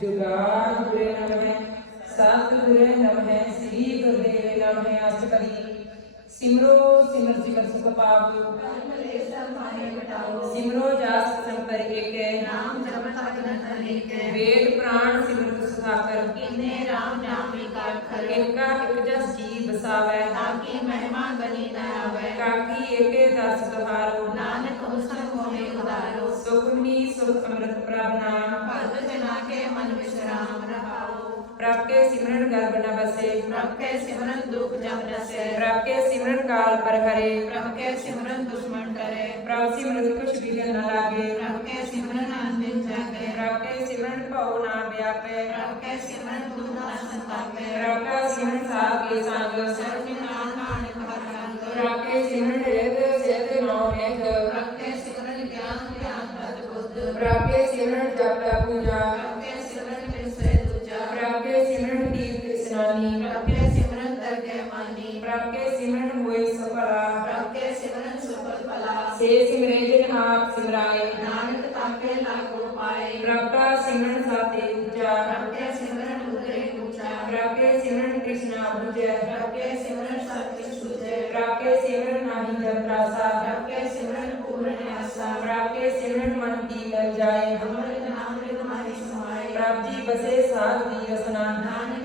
जुगान गुरे नमः संत गुरे नमः श्री गुरुदेव नमः अष्टपदी सिमरो सिमर सिमर सुख पाप सिमरो जास संपर एक नाम जप तन एक। वेद प्राण सिमर सुधाकर। किने राम नाम विकार कर एका एक जस जी बसावे। ताकि महिमा बनी न आवे काकी एके दस कहारो नानक हो सब होवे उदारो सुख सुख अमृत प्रभ नाम ਭਗਤ ਜਨਾ ਕੇ ਮਨ ਵਿਸ਼ਰਾਮ ਰਹਾਓ ਪ੍ਰਭ ਕੇ ਸਿਮਰਨ ਗਰਭ ਨ ਬਸੇ ਪ੍ਰਭ ਕੇ ਸਿਮਰਨ ਦੁਖ ਜਮ ਨਸੈ ਪ੍ਰਭ ਕੇ ਸਿਮਰਨ ਕਾਲ ਪਰ ਹਰੇ ਪ੍ਰਭ ਕੇ ਸਿਮਰਨ ਦੁਸ਼ਮਨ ਡਰੇ ਪ੍ਰਭ ਸਿਮਰਨ ਕੁਛ ਵਿਗਨ ਨ ਲਾਗੇ ਪ੍ਰਭ ਕੇ ਸਿਮਰਨ ਅੰਦਿਨ ਜਾਗੇ ਪ੍ਰਭ ਕੇ ਸਿਮਰਨ ਭਉ ਨਾ ਵਿਆਪੈ ਪ੍ਰਭ ਕੇ ਸਿਮਰਨ ਦੁਖ ਨ ਸੰਤਾਪੈ ਪ੍ਰਭ ਕਾ ਸਿਮਰਨ ਸਾਧ ਕੇ ਸੰਗ ਸਰਬ ਨਾਮ ਨਾਨਕ ਰੰਗ ਪ੍ਰਭ ਕੇ ਸਿਮਰਨ ਰਿਦ ਸਿਧ ਨੌ ਨਿਧ ਪ੍ਰਭ ਕੇ ਸਿਮਰਨ ਗਿਆਨ ਧਿਆਨ ਤਤ ਬੁੱਧ ਪ੍ਰਭ ਕੇ ਸਿਮਰਨ ਜਪ ਤਪ ਸੇ ਸਿਮਰੇ ਜਿਨ ਆਪ ਸਿਮਰਾਏ ਨਾਨਕ ਤਾਕੇ ਲਾਗੋ ਪਾਏ ਪ੍ਰਭ ਕਾ ਸਿਮਰਨ ਸਾਤੇ ਉੱਚਾ ਪ੍ਰਭ ਕੇ ਸਿਮਰਨ ਉਦਰੇ ਉੱਚਾ ਪ੍ਰਭ ਕੇ ਸਿਮਰਨ ਕ੍ਰਿਸ਼ਨਾ ਬੁਝੈ ਪ੍ਰਭ ਕੇ ਸਿਮਰਨ ਸਤਿ ਸੁਜੈ ਪ੍ਰਭ ਕੇ ਸਿਮਰਨ ਨਾਹੀ ਜਨ ਰਾਸਾ ਪ੍ਰਭ ਕੇ ਸਿਮਰਨ ਪੂਰਨ ਆਸਾ ਪ੍ਰਭ ਕੇ ਸਿਮਰਨ ਮਨ ਕੀ ਮਿਲ ਜਾਏ ਅਮਰ ਨਾਮ ਰਿਦ ਮਾਹੀ ਸਮਾਏ ਪ੍ਰਭ ਜੀ ਬਸੇ ਸਾਧ ਦੀ ਰਸਨਾ ਨਾਨਕ